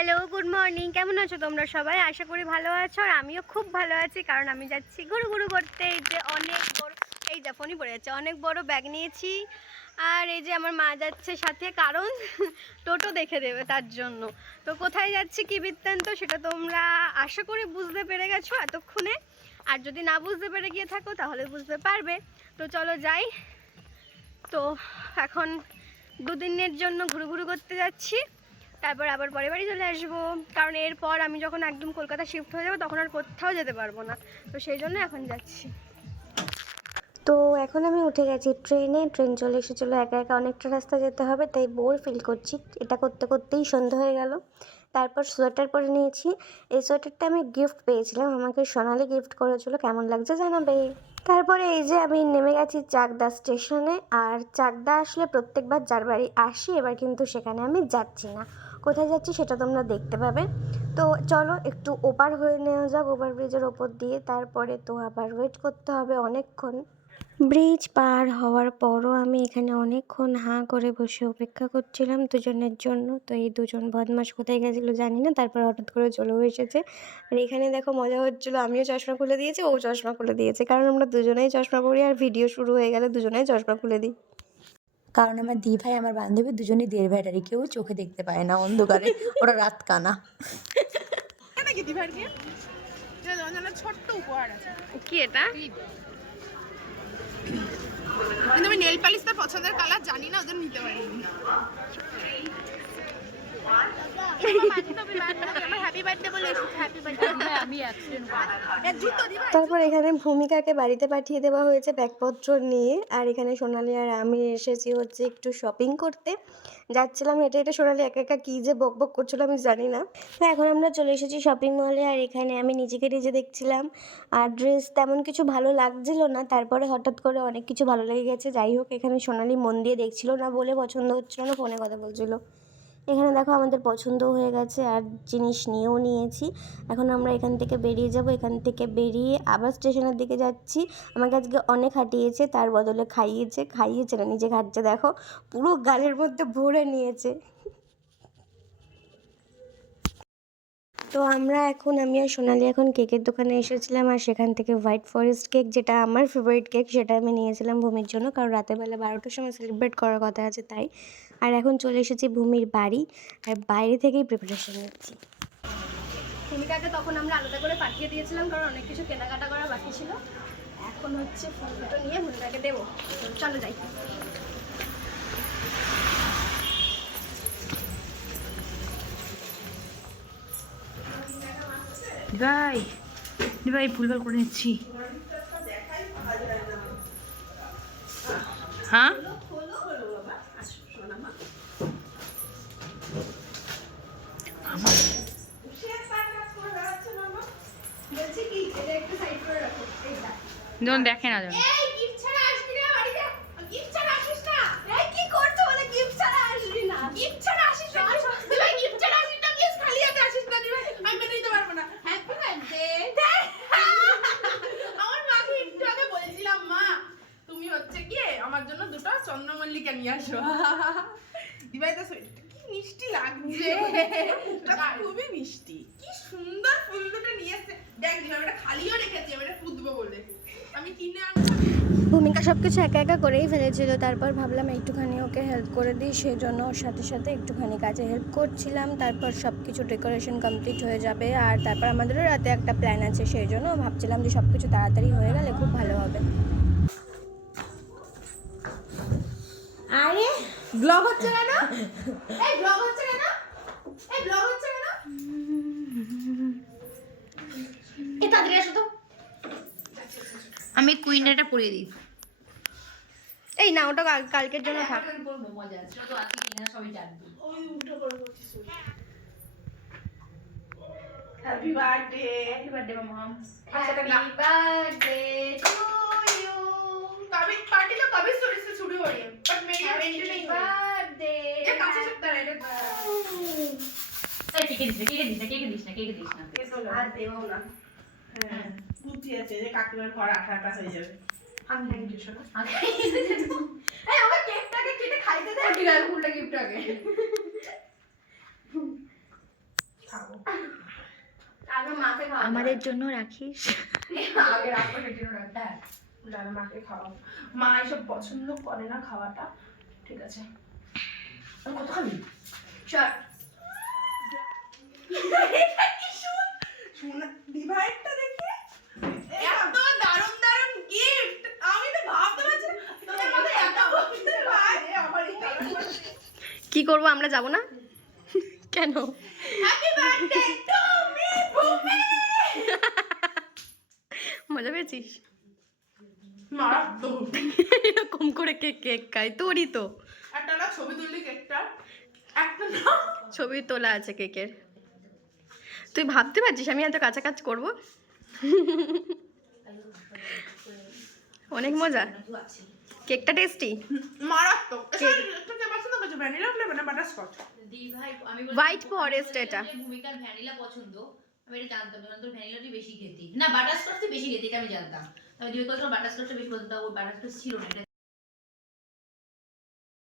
Hello, good morning. কেমন আছো তোমরা সবাই? আশা করি ভালো আছো আর আমিও খুব ভালো আছি, কারণ আমি যাচ্ছি ঘুরু ঘুরু করতে। এই যে অনেক বড় এই যা ফোনই পড়ে যাচ্ছে। অনেক বড় ব্যাগ নিয়েছি। আর এই যে আমার মা যাচ্ছে সাথে, কারণ টোটো দেখে দেবে তার জন্য। তো কোথায় যাচ্ছি, কি বৃত্তান্ত, সেটা তোমরা আশা করি বুঝতে পেরে গেছো এতক্ষণে। আর যদি না বুঝতে পেরে গিয়ে থাকো, তাহলে বুঝতে পারবে। তো চলো যাই। তো এখন দুদিনের জন্য ঘুরু ঘুরু করতে যাচ্ছি। তারপর আবার পরে বাড়ি চলে আসব। কারণ এরপর আমি যখন একদম কলকাতা শিফট হয়ে যাব, তখন আর কোথাও যেতে পারব না। তো সেই জন্য এখন যাচ্ছি। তো এখন আমি উঠে গেছি ট্রেনে। ট্রেন চলে এসেছিল, একা একা অনেকটা রাস্তা যেতে হবে, তাই বোর ফিল করছি। এটা করতে করতেই সন্ধে হয়ে গেল। তারপর সোয়েটার পরে নিয়েছি। এই সোয়েটারটা আমি গিফট পেয়েছিলাম। আমাকে সোনালি গিফট করেছিল। কেমন লাগছে জানাবে? তারপরে এই যে আমি নেমে গেছি চাকদা স্টেশনে আর চাকদা আসলে প্রত্যেকবার যার বাড়ি আসি, এবার কিন্তু সেখানে আমি যাচ্ছি না। কোথায় যাচ্ছি সেটা তোমরা দেখতে পাবে। তো চলো একটু ওপার হয়ে নেওয়া যাক, ওভার ব্রিজের ওপর দিয়ে। তারপরে তো আবার ওয়েট করতে হবে অনেকক্ষণ। ব্রিজ পার হওয়ার পরও আমি এখানে অনেকক্ষণ হাঁ করে বসে অপেক্ষা করছিলাম দুজনের জন্য। তো এই দুজন বদমাস কোথায় গেছিল জানি না, তারপর হঠাৎ করে চলেও এসেছে। আর এখানে দেখো মজা হচ্ছিল, আমিও চশমা খুলে দিয়েছি, ও চশমা খুলে দিয়েছে। কারণ আমরা দুজনেই চশমা পরি আর ভিডিও শুরু হয়ে গেলে দুজনেই চশমা খুলে দিই। কারণ আমার দি ভাই আমার বান্ধবী দুজনই দেড় ভাইটারি কেউ চোখে দেখতে পায় না অন্ধকারে। ওরা রাত কানা ছোট্ট উপহার আছে। কি এটা? কিন্তু আমি নেল পালিশ তার পছন্দের কালার জানি না ওদের নিতে পারিনি। তারপর এখানে ভূমিকাকে বাড়িতে পাঠিয়ে দেওয়া হয়েছে ব্যাগপত্র নিয়ে। আর এখানে সোনালি আর আমি এসেছি হচ্ছে একটু শপিং করতে। যাচ্ছিলাম, এটা এটা সোনালি একা একা কী যে বক বক করছিল আমি জানি না। এখন আমরা চলে এসেছি শপিং মলে আর এখানে আমি নিজেকে নিজে দেখছিলাম। আর ড্রেস তেমন কিছু ভালো লাগছিল না, তারপরে হঠাৎ করে অনেক কিছু ভালো লেগে গেছে। যাই হোক, এখানে সোনালি মন দিয়ে দেখছিল না বলে পছন্দ হচ্ছিল না ফোনে কথা বলছিল। এখানে দেখো আমাদের পছন্দ হয়ে গেছে আর জিনিস নিয়েও নিয়েছি। এখন আমরা এখান থেকে বেরিয়ে যাব। এখান থেকে বেরিয়ে আবার স্টেশনের দিকে যাচ্ছি। আমাকে আজকে অনেক হাঁটিয়েছে, তার বদলে খাইয়েছে। খাইয়েছে না নিজে খাচ্ছে দেখো, পুরো গালের মধ্যে ভরে নিয়েছে। তো আমরা এখন, আমি আর সোনালি এখন কেকের দোকানে এসেছিলাম আর সেখান থেকে হোয়াইট ফরেস্ট কেক, যেটা আমার ফেভারিট কেক, সেটা আমি নিয়েছিলাম ভূমির জন্য। কারণ রাতের বেলা বারোটার সময় সেলিব্রেট করার কথা আছে তাই। আর এখন চলে এসেছি ভূমির বাড়ি। আর বাইরে থেকেই প্রিপারেশন নিচ্ছি। ভূমিকাকে তখন আমরা আলাদা করে পাঠিয়ে দিয়েছিলাম কারণ অনেক কিছু কেনাকাটা করা বাকি ছিল। এখন হচ্ছে নিয়ে ভূমিকাকে দেবো। চলো যাই। ভাই ভাই ভুলভাল করে নিচ্ছি হ্যাঁ যখন দেখে না যখন এই গিফট ছাড়া আসবি না বাড়িতে গিফট ছাড়া আসিস না এই কি করছ বলে গিফট ছাড়া আসবি না গিফট ছাড়া আসিস না দিভাই গিফট ছাড়া আসিস না প্লিজ খালি হাতে আসিস না দিভাই আমি মেনে নিতে পারব না হ্যাপি বার্থডে আমার মাকে একটু আগে বলেছিলাম মা তুমি হচ্ছে কি আমার জন্য দুটো চন্দ্রমল্লিকা নিয়ে আসো দিভাই তো সোয়েটারটা কি মিষ্টি লাগছে? খুবই মিষ্টি। কি সুন্দর ফুল দুটো নিয়ে এসেছে। দেখ দিভাই এটা খালিও রেখেছি আমি এটা পুঁতবো বলে। আমি কিনে আনব। ভূমিকা সব কিছু একা একা করেই ফেলেছিল। তারপর ভাবলাম একটুখানি ওকে হেল্প করে দিই সেই জন্য ওর সাথে সাথে একটুখানি কাজে হেল্প করছিলাম। তারপর সব কিছু ডেকোরেশন কমপ্লিট হয়ে যাবে। আর তারপর আমাদেরও রাতে একটা প্ল্যান আছে সেই জন্য ভাবছিলাম যে সব কিছু তাড়াতাড়ি হয়ে গেলে খুব ভালো হবে। আরে ব্লগ হচ্ছে কেন? এই ব্লগ হচ্ছে কেন? এই ব্লগ হচ্ছে কেন? এ তাড়াতাড়ি আসো তো। আমি কুইনাটা পরিয়ে দিই। এই না ওটা কালকের জন্য থাক। মজা আছে তো আজকে কিনা সবাই জানবে। ওই উল্টো করে করছিস হ্যাপি বার্থডে হ্যাপি বার্থডে মামা। হ্যাপি বার্থডে টু ইউ কেকে দিস না কেকে দিস না কেকে দিস না কেকে দিস না আর দেবো না। হ্যাঁ। বুদ্ধি আছে যে কাকিমার ঘর হয়ে যাবে। আমি থ্যাংক ইউ শোনা আগে এই ওকে কেকটাকে কেটে খাইতে দে। ঠিক আছে ফুলটা গিফট আগে। আমাদের জন্য রাখিস। আগে হ্যাঁ। মাকে খাওয়াবো। মা এসব পছন্দ করে না খাওয়াটা। ঠিক আছে। কত খাবি? চল শোনা ডিভাইডটা দেখে এত দারুণ দারুণ গিফট আমি তো ভাবতে পারছি না তোদের মধ্যে এত বলতে পারে আমার এই কি করব আমরা যাব না? কেন? মজা পেয়েছিস? এরকম করে কেক কেক খাই তোরই তো। একটা না ছবি তুললি কেকটা? একটা না। ছবি তোলা আছে কেকের। তুই ভাবতে পারছিস আমি এত কাছাকাছি করব? অনেক মজা। কেকটা টেস্টি মারাত্মক। এটা একটু কে পছন্দ ভ্যানিলা ফ্লেভার না বাটারস্কচ দি ভাই আমি হোয়াইট ফরেস্ট এটা। ভূমিকার ভ্যানিলা পছন্দ আমি এটা জানতাম না তোর ভ্যানিলাটাই বেশি খেতি। না বাটারস্কচ বেশি খেতি এটা আমি জানতাম। আমি দিদি বলতো বাটারস্কচটা বেশি পছন্দ বাটার বাটারস্কচ ছিল না